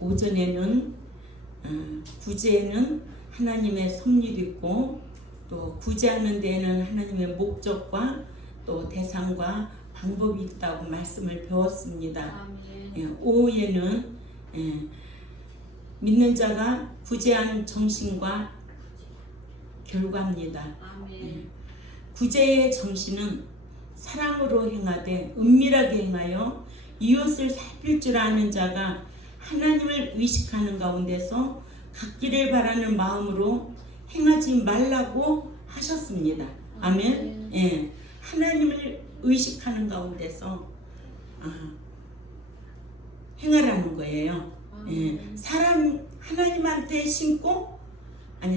오전에는 구제에는 하나님의 섭리도 있고 또 구제하는 데에는 하나님의 목적과 또 대상과 방법이 있다고 말씀을 배웠습니다. 예, 오후에는 믿는 자가 구제하는 정신과 결과입니다. 구제의 정신은 사랑으로 행하되 은밀하게 행하여 이웃을 살필 줄 아는 자가 하나님을 의식하는 가운데서 갖기를 바라는 마음으로 행하지 말라고 하셨습니다. 아멘. 예, 하나님을 의식하는 가운데서 행하라는 거예요. 예, 하나님한테 심고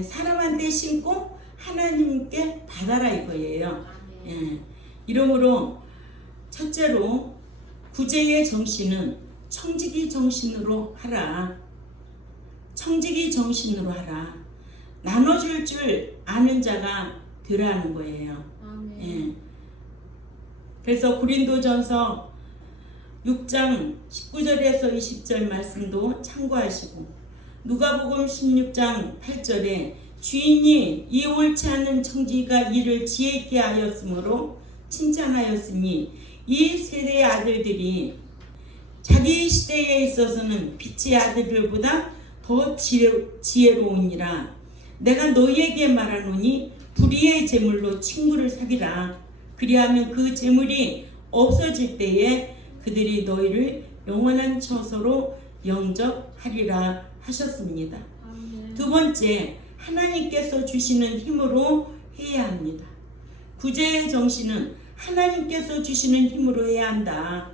사람한테 심고 하나님께 받아라 이거예요. 예, 이러므로 첫째로 구제의 정신은 청지기 정신으로 하라. 청지기 정신으로 하라. 나눠줄 줄 아는 자가 되라는 거예요. 예. 그래서 고린도전서 6장 19절에서 20절 말씀도 참고하시고 누가복음 16장 8절에 주인이 이 옳지 않은 청지기가 이를 지혜 있게 하였으므로 칭찬하였으니 이 세대의 아들들이 자기 시대에 있어서는 빛의 아들들보다 더 지혜로우니라. 내가 너희에게 말하노니 불의의 재물로 친구를 사귀라. 그리하면 그 재물이 없어질 때에 그들이 너희를 영원한 처소로 영접하리라 하셨습니다. 두 번째, 하나님께서 주시는 힘으로 해야 합니다. 구제의 정신은 하나님께서 주시는 힘으로 해야 한다.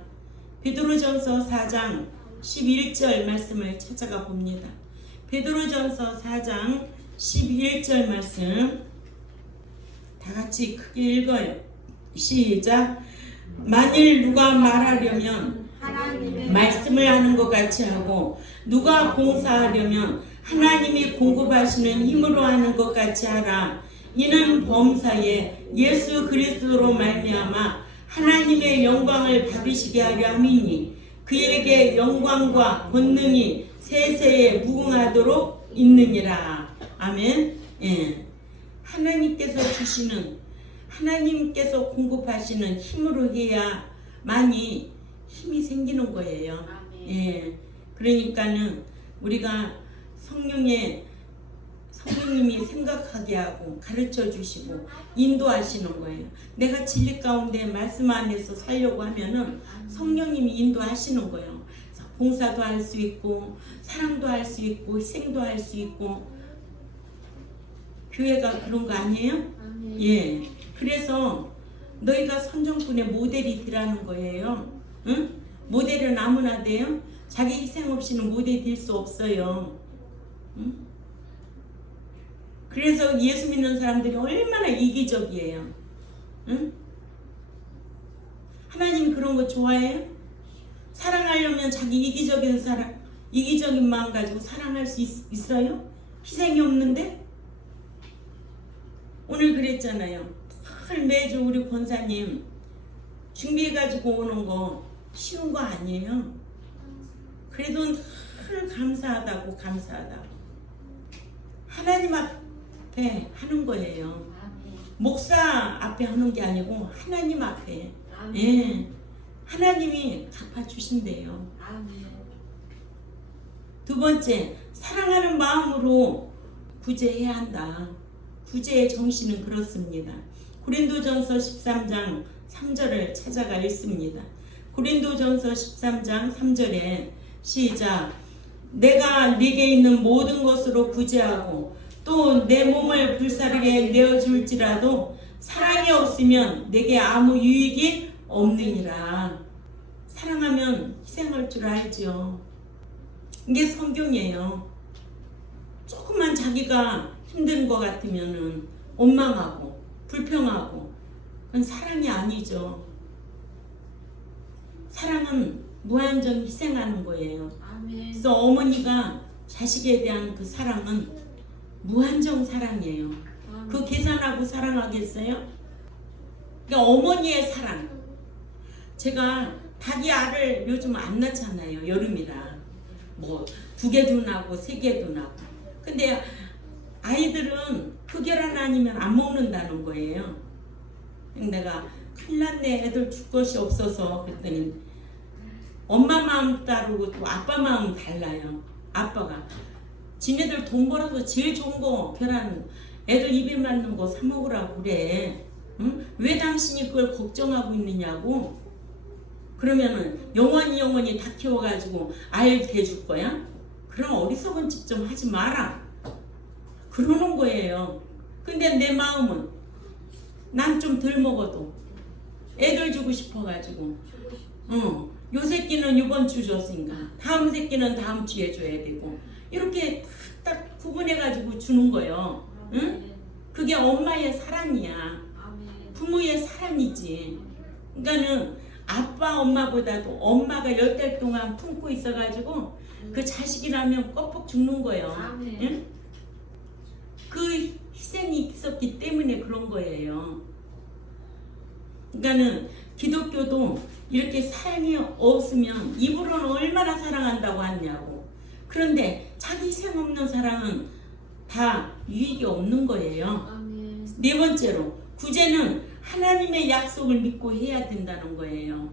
베드로전서 4장 11절 말씀을 찾아가 봅니다. 베드로전서 4장 11절 말씀 다 같이 크게 읽어요. 시작. 만일 누가 말하려면 말씀을 하는 것 같이 하고 누가 봉사하려면 하나님이 공급하시는 힘으로 하는 것 같이 하라. 이는 범사에 예수 그리스도로 말미암아 하나님의 영광을 받으시게 하려 함이니 그에게 영광과 권능이 세세에 무궁하도록 있느니라. 아멘. 예. 하나님께서 공급하시는 힘으로 해야만이 힘이 생기는 거예요. 예. 그러니까는 우리가 성령님이 생각하게 하고 가르쳐 주시고 인도하시는 거예요. 내가 진리 가운데 말씀 안에서 살려고 하면은 성령님이 인도하시는 거예요. 봉사도 할 수 있고 사랑도 할 수 있고 희생도 할 수 있고 교회가 그런 거 아니에요? 예. 그래서 너희가 선정꾼의 모델이 되라는 거예요. 응? 모델은 아무나 돼요? 자기 희생 없이는 모델이 될 수 없어요. 응? 그래서 예수 믿는 사람들이 얼마나 이기적이에요. 응? 하나님이 그런 거 좋아해요? 사랑하려면 자기 이기적인 마음 가지고 사랑할 수 있어요? 희생이 없는데? 오늘 그랬잖아요. 늘 매주 우리 권사님 준비해가지고 오는 거 쉬운 거 아니에요. 그래도 늘 감사하다고 하나님 앞에 하는 거예요. 목사 앞에 하는 게 아니고 하나님 앞에. 예. 하나님이 갚아주신대요. 두 번째, 사랑하는 마음으로 구제해야 한다. 구제의 정신은 그렇습니다. 고린도전서 13장 3절을 찾아가 읽습니다. 고린도전서 13장 3절에 시작. 내가 네게 있는 모든 것으로 구제하고 또 내 몸을 불사르게 내어줄지라도 사랑이 없으면 내게 아무 유익이 없느니라. 사랑하면 희생할 줄 알죠. 이게 성경이에요. 조금만 자기가 힘든 것 같으면은 원망하고 불평하고 그건 사랑이 아니죠. 사랑은 무한정 희생하는 거예요. 그래서 어머니가 자식에 대한 그 사랑은 무한정 사랑이에요. 그 계산하고 사랑하겠어요? 그러니까 어머니의 사랑. 제가 닭이 알을 요즘 안 낳잖아요. 여름이라. 뭐 2개도 나고 3개도 나고. 근데 아이들은 흑혈환 아니면 안 먹는다는 거예요. 내가 큰일 났네, 애들 줄 것이 없어서. 그랬더니 엄마 마음 따르고 또 아빠 마음 달라요. 아빠가 지네들 돈 벌어서 제일 좋은 거 혈안 애들 입에 맞는 거 사 먹으라고 그래. 응? 왜 당신이 그걸 걱정하고 있느냐고. 그러면은 영원히 다 키워가지고 알 대줄 거야? 그럼 어리석은 짓 좀 하지 마라. 그러는 거예요. 근데 내 마음은 난 좀 덜 먹어도 애들 주고 싶어가지고 요 새끼는 이번 주 줬으니까 다음 새끼는 다음 주에 줘야 되고 이렇게 딱 구분해가지고 주는 거예요. 응? 그게 엄마의 사랑이야. 부모의 사랑이지. 그러니까는 아빠 엄마보다도 엄마가 10달 동안 품고 있어가지고 그 자식이라면 껍벅 죽는 거예요. 응? 그 희생이 있었기 때문에 그런 거예요. 그러니까는 기독교도 이렇게 사랑이 없으면 입으로는 얼마나 사랑한다고 하냐고. 그런데 자기 희생 없는 사랑은 다 유익이 없는 거예요. 네 번째로 구제는 하나님의 약속을 믿고 해야 된다는 거예요.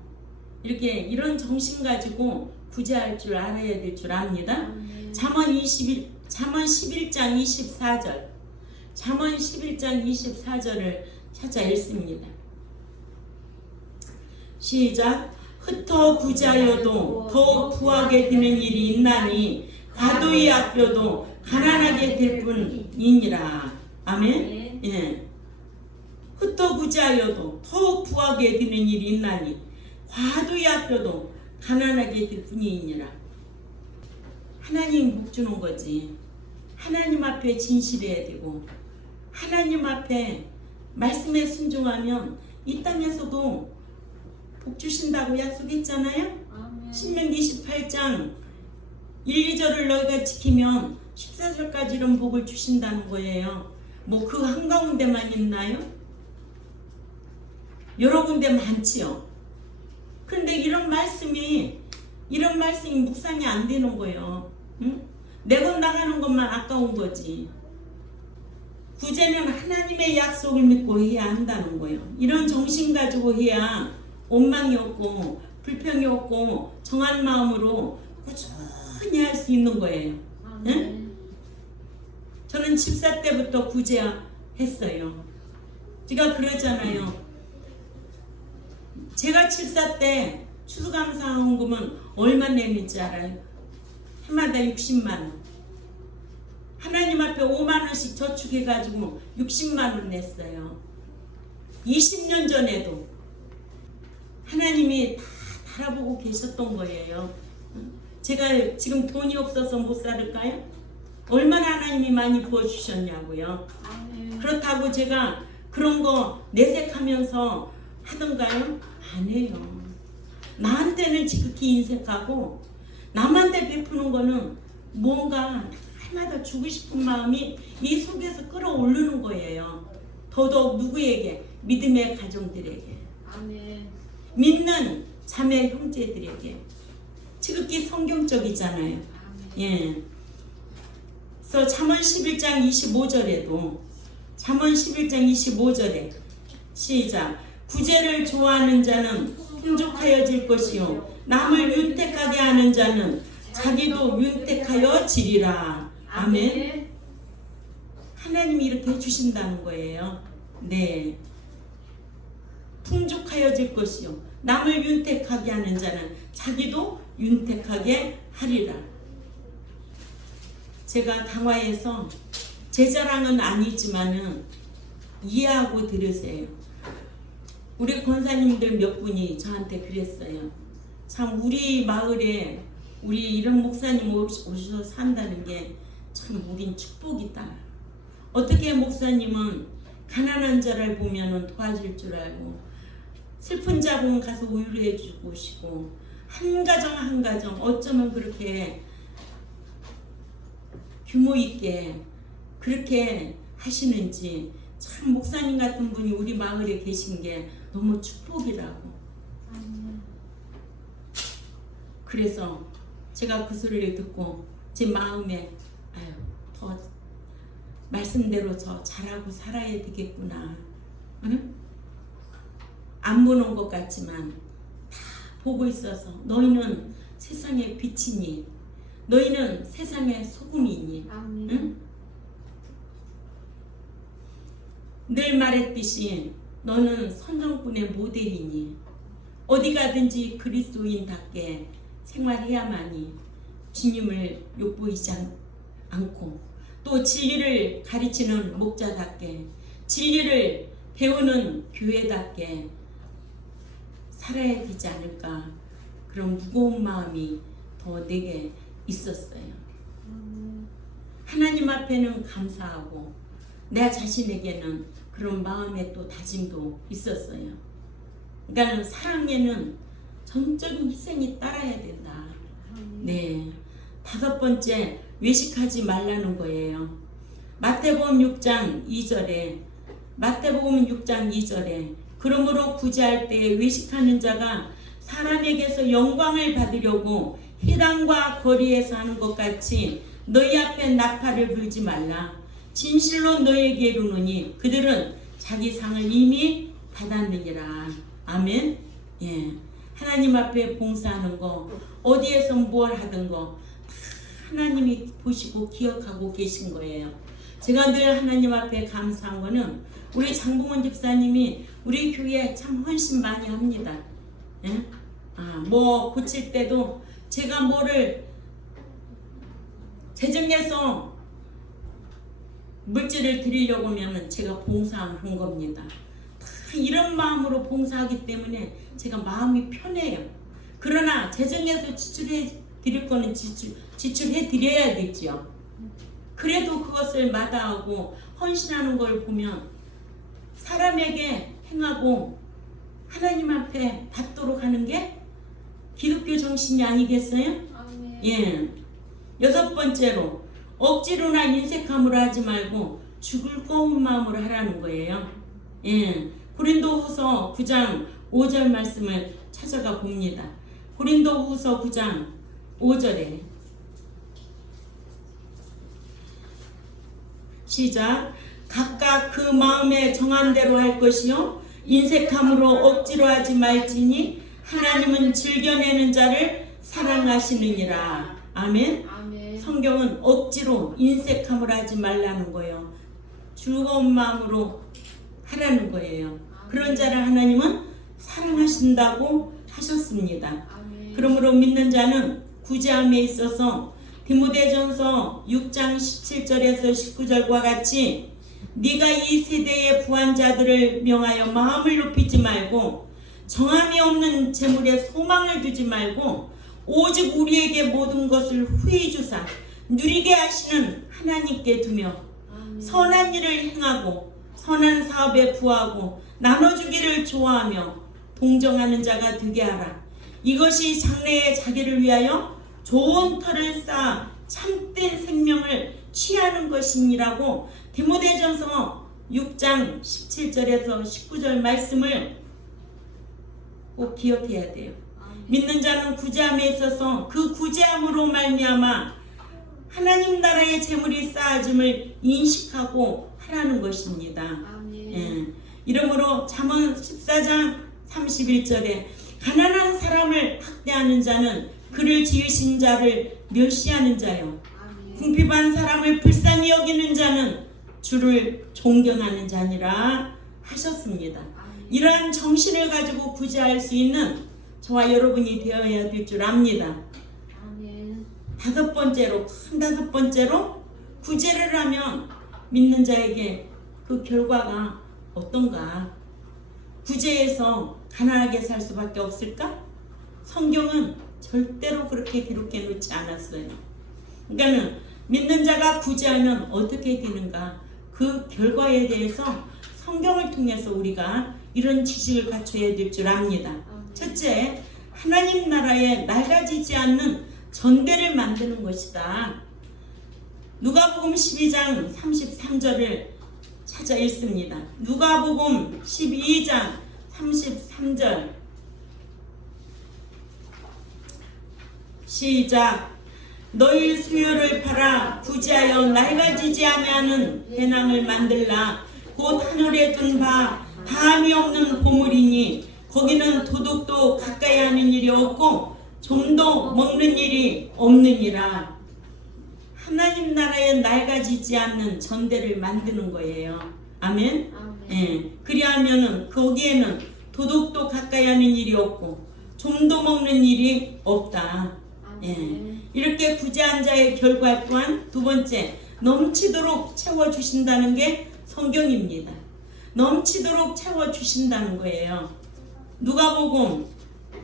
이렇게 이런 정신 가지고 구제할 줄 알아야 될 줄 압니다. 잠언 11장 24절. 잠언 11장 24절을 찾아 읽습니다. 시작. 흩어 구제하여도 더욱 부하게 되는 일이 있나니 과도히 아껴도 가난하게 될 뿐이니라. 아멘. 예. 흩어 구제하여도 더욱 부하게 되는 일이 있나니 과도히 아껴도 가난하게 될 뿐이니라. 하나님 복 주는 거지. 하나님 앞에 진실해야 되고 하나님 앞에 말씀에 순종하면 이 땅에서도 복 주신다고 약속했잖아요. 신명기 18장 1, 2절을 너희가 지키면 14절까지는 복을 주신다는 거예요. 뭐 그 한가운데만 있나요? 여러 군데 많지요. 그런데 이런 말씀이 묵상이 안 되는 거예요. 응? 내건 나가는 것만 아까운 거지. 구제는 하나님의 약속을 믿고 해야 한다는 거예요. 이런 정신 가지고 해야 원망이 없고 불평이 없고 정한 마음으로 꾸준히 할 수 있는 거예요. 응? 저는 집사 때부터 구제했어요. 제가 그러잖아요. 제가 집사 때 추수감사헌금은 얼마 내는지 알아요? 해마다 60만 원. 하나님 앞에 5만 원씩 저축해가지고 60만 원 냈어요. 20년 전에도 하나님이 다 바라보고 계셨던 거예요. 제가 지금 돈이 없어서 못 살을까요? 얼마나 하나님이 많이 부어주셨냐고요. 그렇다고 제가 그런 거 내색하면서 하던가요? 안 해요. 나한테는 지극히 인색하고 남한테 베푸는 거는 뭔가 날마다 주고 싶은 마음이 이 속에서 끌어오르는 거예요. 더더욱 누구에게? 믿음의 가정들에게. 아멘. 믿는 자매 형제들에게. 지극히 성경적이잖아요. 예. 그래서 잠언 11장 25절에도 잠언 11장 25절에 시작. 구제를 좋아하는 자는 풍족하여질 것이요 남을 윤택하게 하는 자는 자기도 윤택하여 지리라. 아멘. 하나님이 이렇게 해주신다는 거예요. 네. 풍족하여질 것이요 남을 윤택하게 하는 자는 자기도 윤택하게 하리라. 제가 강화에서 제 자랑은 아니지만은 이해하고 들으세요. 우리 권사님들 몇 분이 저한테 그랬어요. 참 우리 마을에 우리 이런 목사님 오셔서 산다는 게 참 우린 축복이다. 어떻게 목사님은 가난한 자를 보면 도와줄 줄 알고 슬픈 자 보면 가서 위로해 주고 싶고 한 가정 한 가정 어쩌면 그렇게 규모 있게 그렇게 하시는지 참 목사님 같은 분이 우리 마을에 계신 게 너무 축복이라고. 그래서 제가 그 소리를 듣고 제 마음에 아유 더 말씀대로 저 잘하고 살아야 되겠구나. 응? 안 보는 것 같지만 다 보고 있어서 너희는 세상의 빛이니 너희는 세상의 소금이니 응? 늘 말했듯이 너는 선정꾼의 모델이니 어디 가든지 그리스도인답게 생활해야만이 주님을 욕보이지 않고 또 진리를 가르치는 목자답게 진리를 배우는 교회답게 살아야 되지 않을까 그런 무거운 마음이 더 내게 있었어요. 하나님 앞에는 감사하고 내 자신에게는 그런 마음의 또 다짐도 있었어요. 그러니까 사랑에는 전적인 희생이 따라야 된다. 네, 5번째 외식하지 말라는 거예요. 마태복음 6장 2절에 그러므로 구제할 때에 외식하는 자가 사람에게서 영광을 받으려고 회당과 거리에서 하는 것 같이 너희 앞에 나팔을 불지 말라. 진실로 너희에게 이르노니 그들은 자기 상을 이미 받았느니라. 아멘. 예, 하나님 앞에 봉사하는 거 어디에서 뭘 하든 거 하나님이 보시고 기억하고 계신 거예요. 제가 늘 하나님 앞에 감사한 거는 우리 장봉원 집사님이 우리 교회에 참 헌신 많이 합니다. 예? 뭐 고칠 때도 제가 뭐를 재정해서 물질을 드리려고 하면 제가 봉사한 겁니다. 다 이런 마음으로 봉사하기 때문에 제가 마음이 편해요. 그러나 재정해서 지출해 드릴 거는 지출해 드려야 되죠. 그래도 그것을 마다하고 헌신하는 걸 보면 사람에게 행하고 하나님 앞에 받도록 하는 게 기독교 정신이 아니겠어요? 예. 6번째로 억지로나 인색함으로 하지 말고 죽을거운 마음으로 하라는 거예요. 예. 고린도후서 9장 5절 말씀을 찾아가 봅니다. 고린도후서 9장 5절에 시작. 각각 그 마음에 정한 대로 할 것이요 인색함으로 억지로 하지 말지니 하나님은 즐겨내는 자를 사랑하시느니라. 아멘. 아멘. 성경은 억지로 인색함으로 하지 말라는 거예요. 즐거운 마음으로 하라는 거예요. 아멘. 그런 자를 하나님은 사랑하신다고 하셨습니다. 아멘. 그러므로 믿는 자는 구제함에 있어서 디모데전서 6장 17절에서 19절과 같이 네가 이 세대의 부한 자들을 명하여 마음을 높이지 말고 정함이 없는 재물에 소망을 두지 말고 오직 우리에게 모든 것을 후히 주사 누리게 하시는 하나님께 두며 선한 일을 행하고 선한 사업에 부하고 나눠주기를 좋아하며 동정하는 자가 되게 하라. 이것이 장래에 자기를 위하여 좋은 터를 쌓아 참된 생명을 취하는 것이니라고 디모데전서 6장 17절에서 19절 말씀을 꼭 기억해야 돼요. 믿는 자는 구제함에 있어서 그 구제함으로 말미암아 하나님 나라의 재물이 쌓아짐을 인식하고 하라는 것입니다. 예. 이러므로 잠언 14장 31절에 가난한 사람을 학대하는 자는 그를 지으신 자를 멸시하는 자요 궁핍한 사람을 불쌍히 여기는 자는 주를 존경하는 자니라 하셨습니다. 이러한 정신을 가지고 구제할 수 있는 저와 여러분이 되어야 될 줄 압니다. 5번째로 구제를 하면 믿는 자에게 그 결과가 어떤가? 구제해서 가난하게 살 수밖에 없을까? 성경은 절대로 그렇게 기록해 놓지 않았어요. 그러니까는 믿는 자가 구제하면 어떻게 되는가? 그 결과에 대해서 성경을 통해서 우리가 이런 지식을 갖춰야 될 줄 압니다. 첫째, 하나님 나라에 낡아지지 않는 전대를 만드는 것이다. 누가복음 12장 33절을 찾아 읽습니다. 누가복음 12장 33절 시작. 너희 수요를 팔아 부지하여 낡아지지 아니하는 배낭을 만들라. 곧 하늘에 둔 바 다함이 없는 보물이니 거기는 도둑도 가까이 하는 일이 없고 좀도 먹는 일이 없느니라. 하나님 나라에 낡아지지 않는 전대를 만드는 거예요. 아멘. 예. 그리하면은 거기에는 도둑도 가까이 하는 일이 없고 좀도 먹는 일이 없다. 예. 이렇게 부지한 자의 결과 또한 두 번째, 넘치도록 채워주신다는 게 성경입니다. 넘치도록 채워주신다는 거예요. 누가복음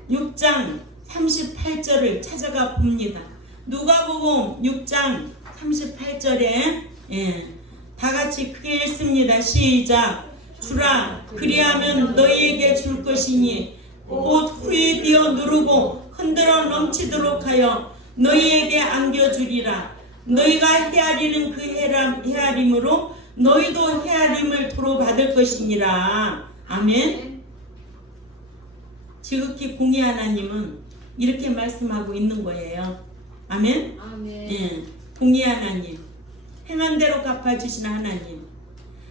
6장 38절을 찾아가 봅니다. 누가복음 6장 38절에 다 같이 크게 읽습니다. 시작. 주라 그리하면 너희에게 줄 것이니 곧 후에 뒤어 누르고 흔들어 넘치도록 하여 너희에게 안겨주리라. 너희가 헤아리는 그 헤아림으로 너희도 헤아림을 도로 받을 것이니라. 아멘. 지극히 공의 하나님은 이렇게 말씀하고 있는 거예요. 아멘. 예, 공의 하나님, 행한 대로 갚아주시는 하나님.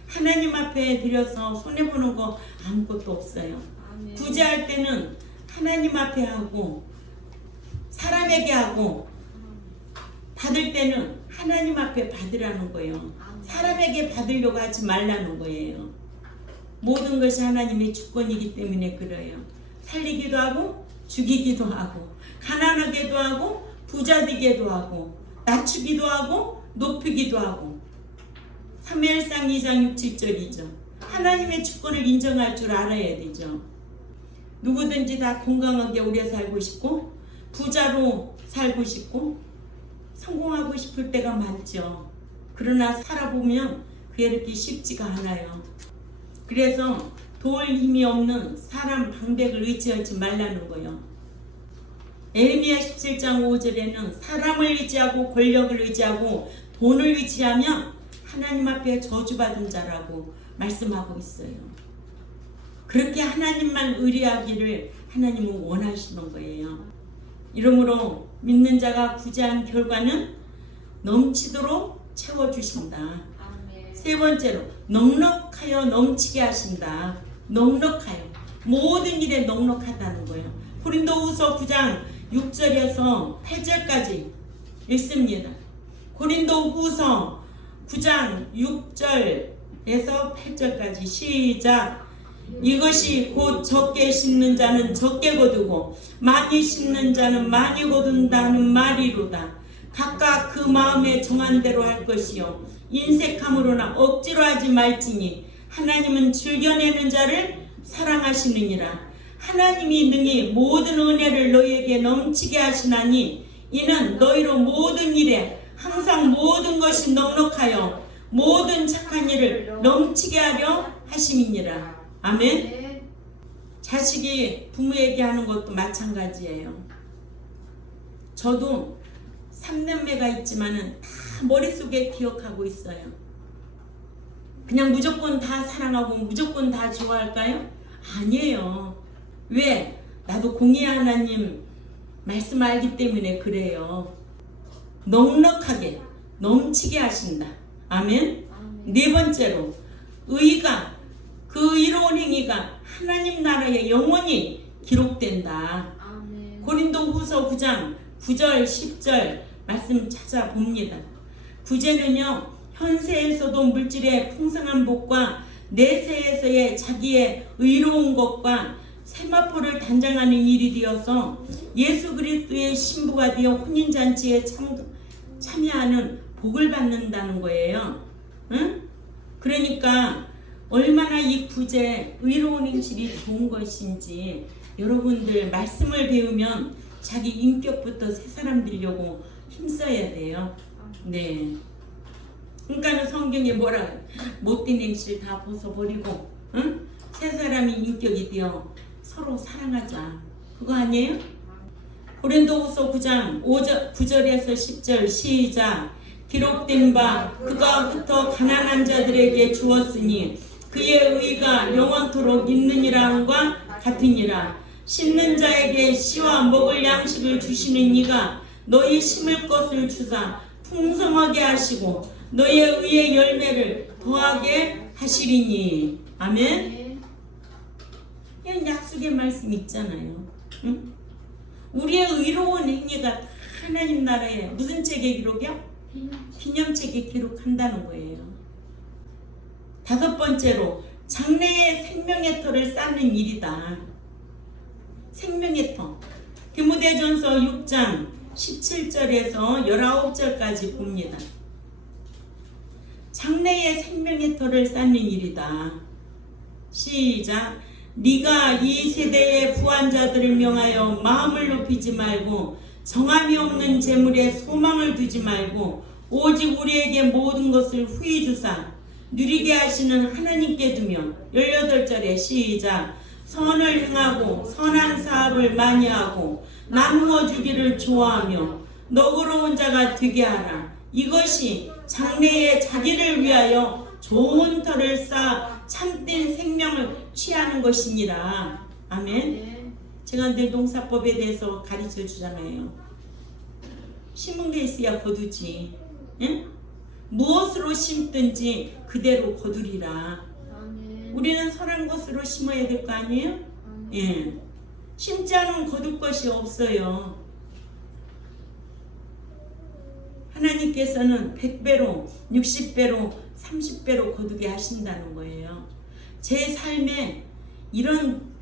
하나님 앞에 드려서 손해보는 거 아무것도 없어요. 부재할 때는 하나님 앞에 하고 사람에게 하고, 받을 때는 하나님 앞에 받으라는 거예요. 사람에게 받으려고 하지 말라는 거예요. 모든 것이 하나님의 주권이기 때문에 그래요. 살리기도 하고 죽이기도 하고 가난하게도 하고 부자 되게도 하고 낮추기도 하고 높이기도 하고. 사무엘상 2장 6, 7절이죠. 하나님의 주권을 인정할 줄 알아야 되죠. 누구든지 다 건강하게 오래 살고 싶고 부자로 살고 싶고 성공하고 싶을 때가 많죠. 그러나 살아보면 그게 이렇게 쉽지가 않아요. 그래서 도울 힘이 없는 사람 방백을 의지하지 말라는 거예요. 에레미야 17장 5절에는 사람을 의지하고 권력을 의지하고 돈을 의지하면 하나님 앞에 저주받은 자라고 말씀하고 있어요. 그렇게 하나님만 의뢰하기를 하나님은 원하시는 거예요. 이러므로 믿는 자가 부재한 결과는 넘치도록 채워주신다. 세 번째로 넉넉하여 넘치게 하신다. 넉넉하여. 모든 일에 넉넉하다는 거예요. 고린도후서 9장 6절에서 8절까지 읽습니다. 고린도후서 9장 6절에서 8절까지 시작. 이것이 곧 적게 심는 자는 적게 거두고 많이 심는 자는 많이 거둔다는 말이로다. 각각 그 마음에 정한 대로 할 것이요 인색함으로나 억지로 하지 말지니 하나님은 즐겨내는 자를 사랑하시느니라. 하나님이 능히 모든 은혜를 너희에게 넘치게 하시나니 이는 너희로 모든 일에 항상 모든 것이 넉넉하여 모든 착한 일을 넘치게 하려 하심이니라. 아멘. 자식이 부모에게 하는 것도 마찬가지예요. 저도 3남매가 있지만은 다 머릿속에 기억하고 있어요. 그냥 무조건 다 사랑하고 무조건 다 좋아할까요? 아니에요. 왜? 나도 공의 하나님 말씀 알기 때문에 그래요. 넉넉하게 넘치게 하신다. 아멘. 네 번째로 의가, 그 의로운 행위가 하나님 나라에 영원히 기록된다. 고린도후서 9장 9절 10절 말씀 찾아봅니다. 부재는요 현세에서도 물질의 풍성한 복과 내세에서의 자기의 의로운 것과 세마포를 단장하는 일이 되어서 예수 그리스도의 신부가 되어 혼인잔치에 참여하는 복을 받는다는 거예요. 응? 그러니까 얼마나 이 부재 의로운 행실이 좋은 것인지 여러분들 말씀을 배우면 자기 인격부터 새 사람 되려고 힘써야 돼요. 네. 그러니까 성경에 뭐라 못된 행실 다 벗어버리고 응? 새 사람이 인격이 되어 서로 사랑하자. 그거 아니에요? 고린도후서 9장 9절에서 10절 시작. 기록된 바 그가 흩어 가난한 자들에게 주었으니 그의 의가 영원토록 있느니라 함과 같으니라. 씻는 자에게 씨와 먹을 양식을 주시는 이가 너희 심을 것을 주사 풍성하게 하시고 너의 의의 열매를 더하게 하시리니. 아멘. 이런 약속의 말씀 있잖아요. 응? 우리의 의로운 행위가 하나님 나라에 무슨 책에 기록이요? 기념책에 기록한다는 거예요. 다섯 번째로 장래의 생명의 터를 쌓는 일이다. 생명의 터. 디모데전서 6장 17절에서 19절까지 봅니다. 장래의 생명의 터를 쌓는 일이다. 시작. 네가 이 세대의 부한자들을 명하여 마음을 높이지 말고 정함이 없는 재물에 소망을 두지 말고 오직 우리에게 모든 것을 후히 주사 누리게 하시는 하나님께 두며. 18절에 시작. 선을 행하고 선한 사업을 많이 하고 나누어 주기를 좋아하며 너그러운 자가 되게 하라. 이것이 장래에 자기를 위하여 좋은 터를 쌓아 참된 생명을 취하는 것이니라. 아멘. 제가 늘 농사법에 대해서 가르쳐 주잖아요. 심은 게 있어야 거두지. 응? 무엇으로 심든지 그대로 거두리라. 우리는 선한 것으로 심어야 될 거 아니에요? 예. 심지 않으면 거둘 것이 없어요. 하나님께서는 100배로, 60배로, 30배로 거두게 하신다는 거예요. 제 삶에 이런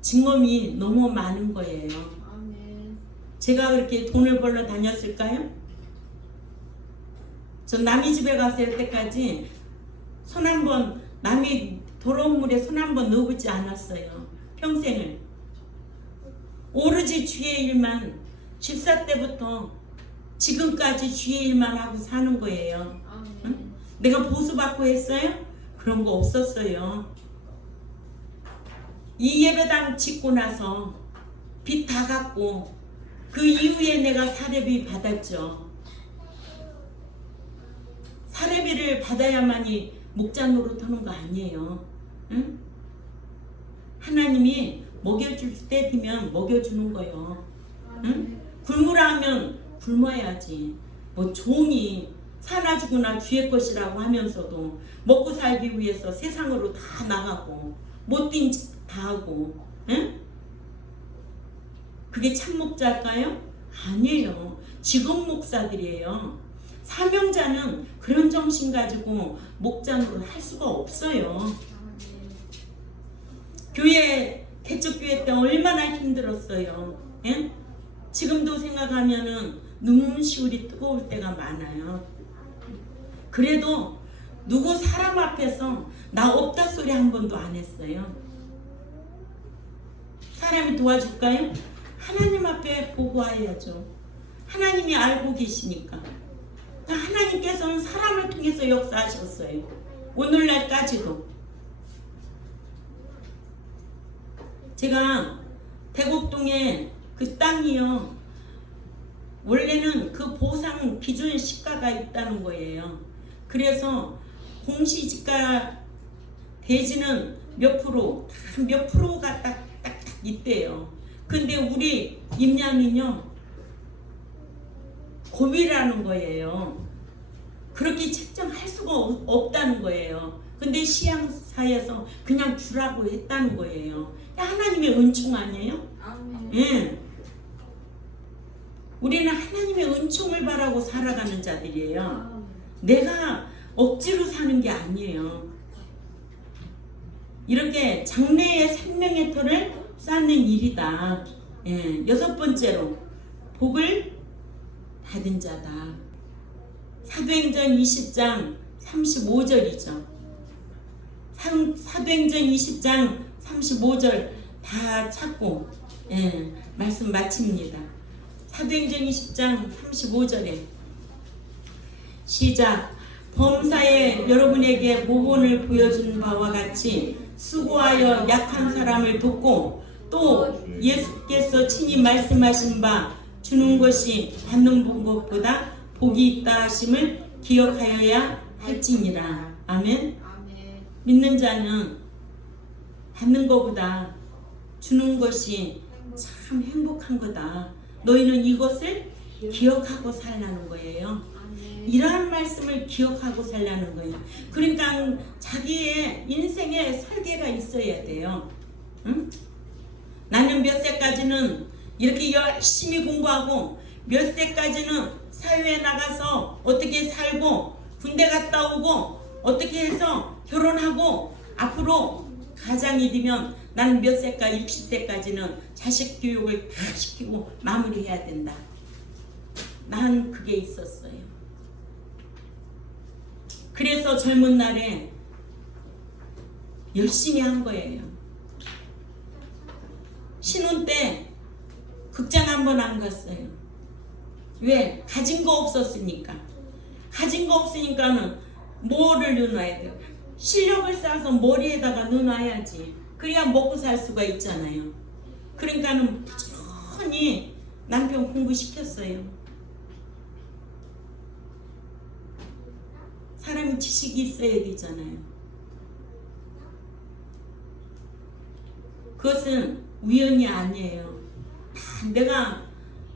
증언이 너무 많은 거예요. 제가 그렇게 돈을 벌러 다녔을까요? 전 남의 집에 갔을 때까지 손 한 번, 남이 더러운 물에 손 한 번 넣어보지 않았어요. 평생을. 오로지 주의 일만, 집사 때부터 지금까지 주의 일만 하고 사는 거예요. 응? 내가 보수받고 했어요? 그런 거 없었어요. 이 예배당 짓고 나서 빚 다 갚고 그 이후에 내가 사례비 받았죠. 사례비를 받아야만이 목자 노릇하는 거 아니에요. 응? 하나님이 먹여줄 때 되면 먹여주는 거예요. 응? 굶으라 하면 굶어야지. 뭐 종이 사나 죽으나 주의 것이라고 하면서도 먹고 살기 위해서 세상으로 다 나가고 못된 짓 다 하고. 응? 그게 참 목자일까요? 아니에요. 직업 목사들이에요. 사명자는 그런 정신 가지고 목장으로 할 수가 없어요. 교회 개척교회 때 얼마나 힘들었어요. 예? 지금도 생각하면은 눈시울이 뜨거울 때가 많아요. 그래도 누구 사람 앞에서 나 없다 소리 한 번도 안 했어요. 사람이 도와줄까요? 하나님 앞에 보고해야죠. 하나님이 알고 계시니까. 하나님께서는 사람을 통해서 역사하셨어요. 오늘날까지도. 제가 대곡동에 그 땅이요. 원래는 그 보상 기준 시가가 있다는 거예요. 그래서 공시지가 대지는 몇 프로, 몇 프로가 딱 있대요. 근데 우리 임양은요. 고비라는 거예요. 그렇게 책정할 수가 없다는 거예요. 근데 시향사에서 그냥 주라고 했다는 거예요. 하나님의 은총 아니에요? 예. 우리는 하나님의 은총을 바라고 살아가는 자들이에요. 내가 억지로 사는 게 아니에요. 이렇게 장래의 생명의 터를 쌓는 일이다. 예. 6번째로 복을 받은 자다. 사도행전 20장 35절이죠. 사도행전 20장 35절 다 찾고 예, 말씀 마칩니다. 사도행전 20장 35절에 시작. 범사에 여러분에게 모본을 보여준 바와 같이 수고하여 약한 사람을 돕고 또 예수께서 친히 말씀하신 바 주는 것이 받는 것보다 복이 있다 하심을 기억하여야 할지니라. 아멘. 믿는 자는 받는 것보다 주는 것이 참 행복한 거다. 너희는 이것을 기억하고 살라는 거예요. 이러한 말씀을 기억하고 살라는 거예요. 그러니까 자기의 인생에 설계가 있어야 돼요. 응? 나는 몇 세까지는 이렇게 열심히 공부하고 몇 세까지는 사회에 나가서 어떻게 살고 군대 갔다 오고 어떻게 해서 결혼하고 앞으로 가장이 되면 나는 몇 세까지 60세까지는 자식 교육을 다 시키고 마무리해야 된다. 난 그게 있었어요. 그래서 젊은 날에 열심히 한 거예요. 신혼 때 극장 한 번 안 갔어요. 왜? 가진 거 없었으니까. 가진 거 없으니까는 뭐를 넣어놔야 돼요? 실력을 쌓아서 머리에다가 넣어놔야지. 그래야 먹고 살 수가 있잖아요. 그러니까는 부지런히 남편 공부시켰어요. 사람이 지식이 있어야 되잖아요. 그것은 우연이 아니에요. 내가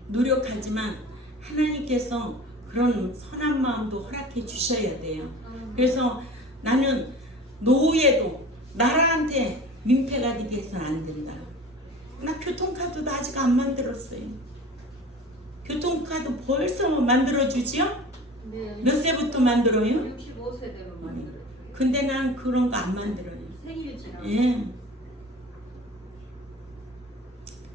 노력하지만 하나님께서 그런 선한 마음도 허락해 주셔야 돼요. 그래서 나는 노후에도 나라한테 민폐가 되게 해서는 안 된다. 나 교통카드도 아직 안 만들었어요. 교통카드 벌써 만들어주지요? 네. 몇 세부터 만들어요? 65세대로 만들어요. 근데 난 그런 거 안 만들어요. 생일 지나. 예.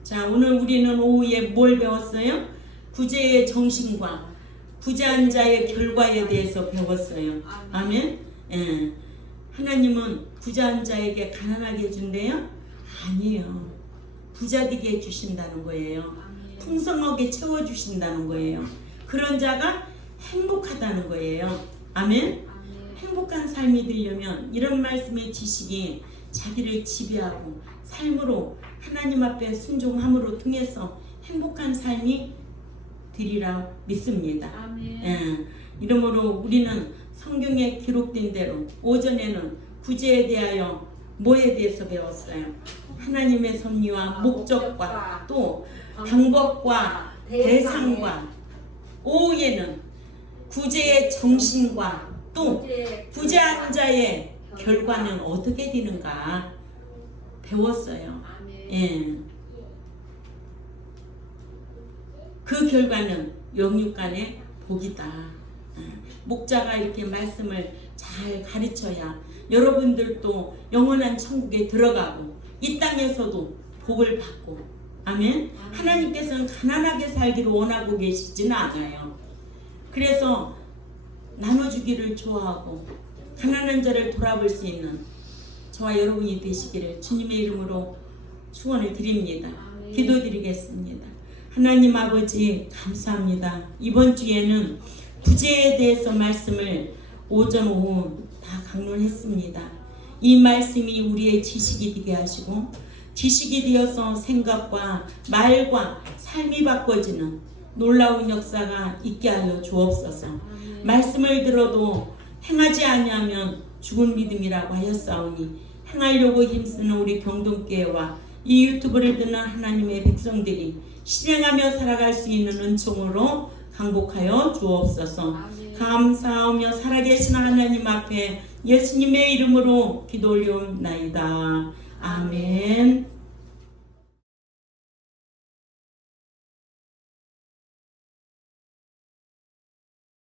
자, 오늘 우리는 오후에 뭘 배웠어요? 구제의 정신과 구제한 자의 결과에 대해서 배웠어요. 아멘. 예. 하나님은 부자한 자에게 가난하게 해준대요? 아니에요. 부자 되게 해주신다는 거예요. 풍성하게 채워주신다는 거예요. 그런 자가 행복하다는 거예요. 아멘. 행복한 삶이 되려면 이런 말씀의 지식이 자기를 지배하고 삶으로 하나님 앞에 순종함으로 통해서 행복한 삶이 되리라 믿습니다. 예. 이러므로 우리는 성경에 기록된 대로 오전에는 구제에 대하여 뭐에 대해서 배웠어요? 하나님의 섭리와 목적과 또 방법과 대상과, 오후에는 구제의 정신과 또 구제한 자의 결과는 어떻게 되는가 배웠어요. 예. 그 결과는 영육간의 복이다. 목자가 이렇게 말씀을 잘 가르쳐야 여러분들도 영원한 천국에 들어가고 이 땅에서도 복을 받고, 아멘. 하나님께서는 가난하게 살기를 원하고 계시지는 않아요. 그래서 나눠주기를 좋아하고 가난한 자를 돌아볼 수 있는 저와 여러분이 되시기를 주님의 이름으로 축원을 드립니다. 기도드리겠습니다. 하나님 아버지 감사합니다. 이번 주에는 구제에 대해서 말씀을 오전 오후 다 강론했습니다. 이 말씀이 우리의 지식이 되게 하시고 지식이 되어서 생각과 말과 삶이 바꿔지는 놀라운 역사가 있게 하여 주옵소서. 말씀을 들어도 행하지 아니하면 죽은 믿음이라고 하였사오니 행하려고 힘쓰는 우리 경동교회와 이 유튜브를 듣는 하나님의 백성들이 실행하며 살아갈 수 있는 은총으로 강복하여 주옵소서. 감사하며 살아계신 하나님 앞에 예수님의 이름으로 기도 올리옵나이다. 아멘.